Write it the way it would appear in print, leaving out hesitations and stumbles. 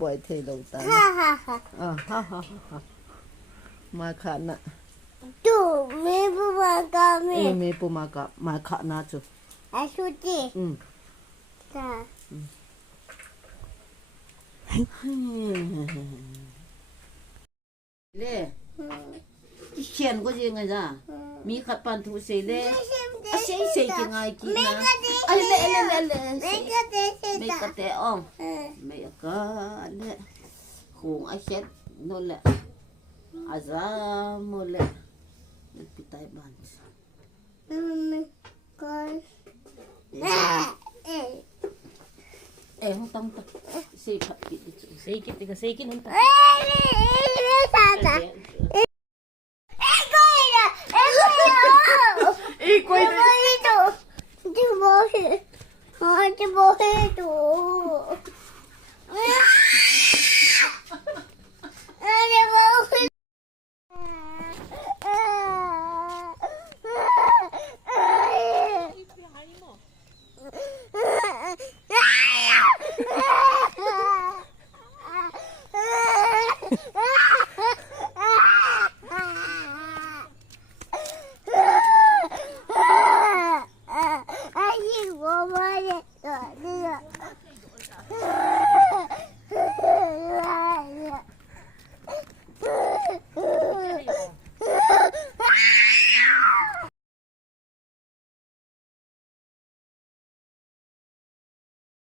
บ่อยเทลงตามาขานะตูมีปูมากะมีปูมากะมาขานะจูอาชุจิจ้าเล่เขียนก็ยังไงจ้ะมีขัดปันทุเสเล่เสเสยังไงกินนะเล่ไม่ก็เตะไม่ก็เตะอ่องไม่ก็เล่คงไอเช็ดนั่นแหละอาซาโมเล่ปิตายบ้านก็ห้องตั้งเสกขัดปิดเสกกินก็เสกกินนั่นตั้งจะบอกให้ดู